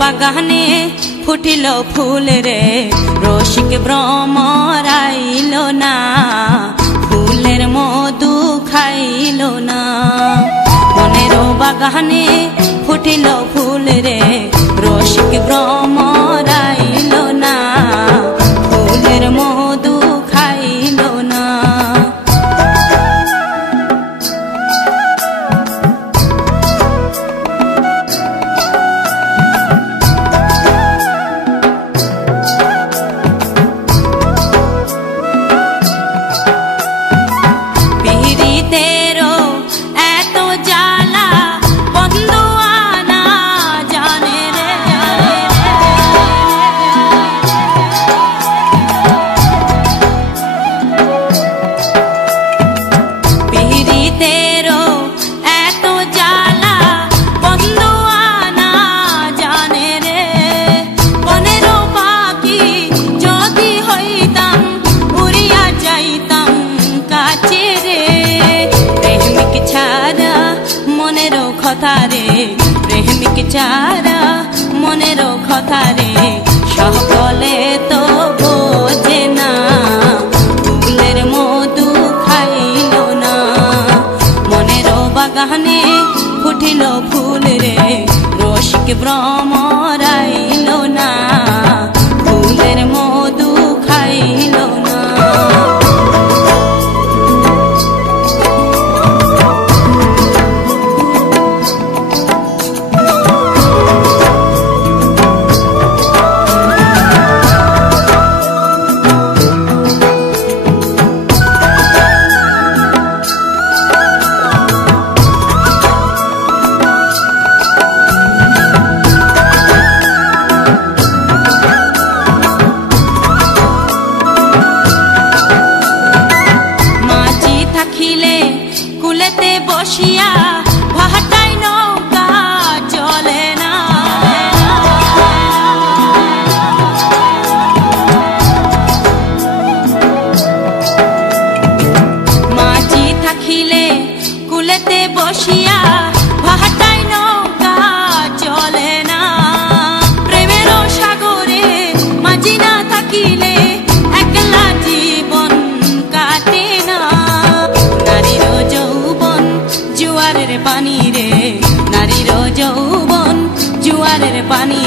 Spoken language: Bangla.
বাগানে ফুটিল ফুল রে রসিক ভ্রমরাইল না ফুলের মধু খাইল না মনের বাগানে ফুটিল ফুল রে রসিক ভ্রমরাইল না ফুলের মধু খাইল না প্রেমিক চারা মনের কথা রে সকলে তো বোঝে না ফুলের মধু খাইল না মনের বাগানে ফুটিল ফুল রে রসিক ভ্রমরাইল না ফুলের মধু খাইল না কুলেতে বসিয়া ভাটাই নৌকা চলে না মাঝি থাকিলে কুলেতে বসিয়া ভাটাই নৌকা চলে না প্রেমের সাগরে মাঝি না থাকিলে একলা জীবন কাটে না জুয়ারের পানি রে নারীর যৌবন জুয়ারের পানি